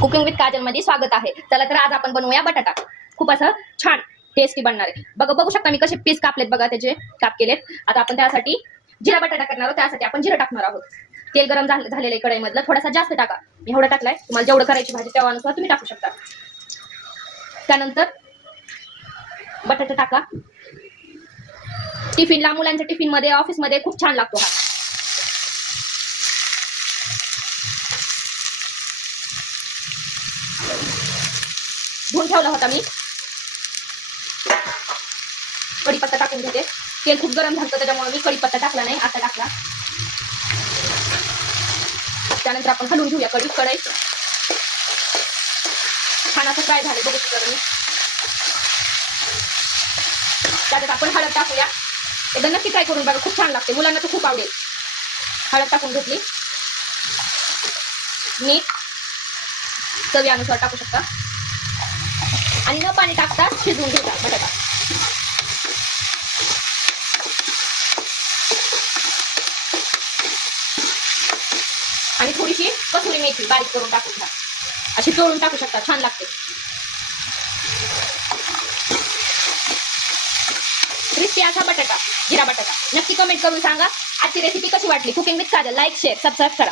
Cooking with Kajal मध्ये स्वागत आहे. चला तर आज आपण बनवूया बटाटा. खूप असं छान टेस्टी बनणार आहे. बघू शकता मी कसे पीस कापलेत बघा, त्याचे काप केलेत. आता आपण त्यासाठी जिरा बटाटा करणार आहोत. त्यासाठी आपण जिरा टाकणार आहोत. तेल गरम झालेले कढईमधलं थोडासा जास्त टाका. मी एवढं टाकलाय. तुम्हाला जेवढं करायची भाजी त्यानुसार तुम्ही टाकू शकता. त्यानंतर बटाटा टाका. टिफिनला, मुलांच्या टिफिन मध्ये, ऑफिस मध्ये खूप छान लागतो हा. धुवून ठेवला होता मी. कढीपत्ता टाकून घेते. तेल खूप गरम झालं त्याच्यामुळे मी कढीपत्ता टाकला नाही, आता टाकला. त्यानंतर आपण हलवून घेऊया कढई. छान असं फ्राय झाले बघू शकता तुम्ही. त्याच्यात आपण हळद टाकूया. एकदा नक्की ट्राय करून बघा, खूप छान लागते. मुलांना तर खूप आवडेल. हळद टाकून घेतली. मीठ चवीनुसार टाकू शकता. आणि न पाणी टाकता शिजवून घ्यायचा बटाटा. आणि थोडीशी कसुरी मेथी बारीक करून टाकून घ्या. अशी तळून टाकू शकता, छान लागते. क्रिस्पी असा बटाटा, जिरा बटाटा. नक्की कमेंट करून सांगा आजची रेसिपी कशी वाटली. Cooking with Kajal like, share, subscribe करा.